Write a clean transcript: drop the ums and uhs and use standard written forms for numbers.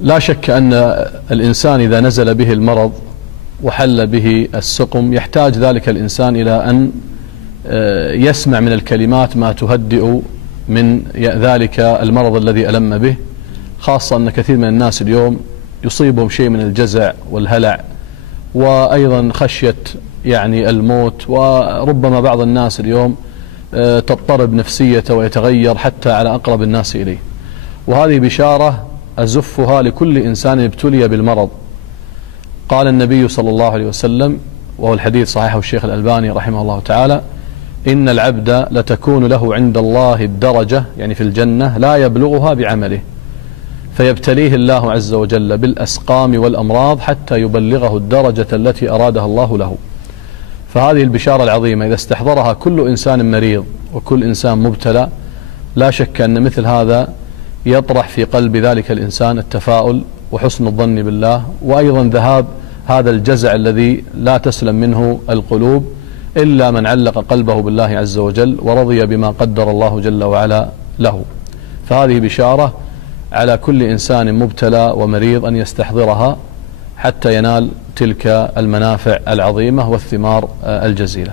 لا شك أن الإنسان إذا نزل به المرض وحل به السقم يحتاج ذلك الإنسان إلى أن يسمع من الكلمات ما تهدئ من ذلك المرض الذي ألم به، خاصة أن كثير من الناس اليوم يصيبهم شيء من الجزع والهلع وأيضا خشية الموت، وربما بعض الناس اليوم تضطرب نفسيته ويتغير حتى على أقرب الناس إليه. وهذه بشارة أزفها لكل إنسان ابتلي بالمرض. قال النبي صلى الله عليه وسلم، وهو الحديث صحيحه الشيخ الألباني رحمه الله تعالى: إن العبد لتكون له عند الله الدرجة، يعني في الجنة، لا يبلغها بعمله، فيبتليه الله عز وجل بالأسقام والأمراض حتى يبلغه الدرجة التي أرادها الله له. فهذه البشارة العظيمة إذا استحضرها كل إنسان مريض وكل إنسان مبتلى، لا شك أن مثل هذا يطرح في قلب ذلك الإنسان التفاؤل وحسن الظن بالله، وأيضا ذهاب هذا الجزع الذي لا تسلم منه القلوب إلا من علق قلبه بالله عز وجل ورضي بما قدر الله جل وعلا له. فهذه بشارة على كل إنسان مبتلى ومريض أن يستحضرها حتى ينال تلك المنافع العظيمة والثمار الجزيلة.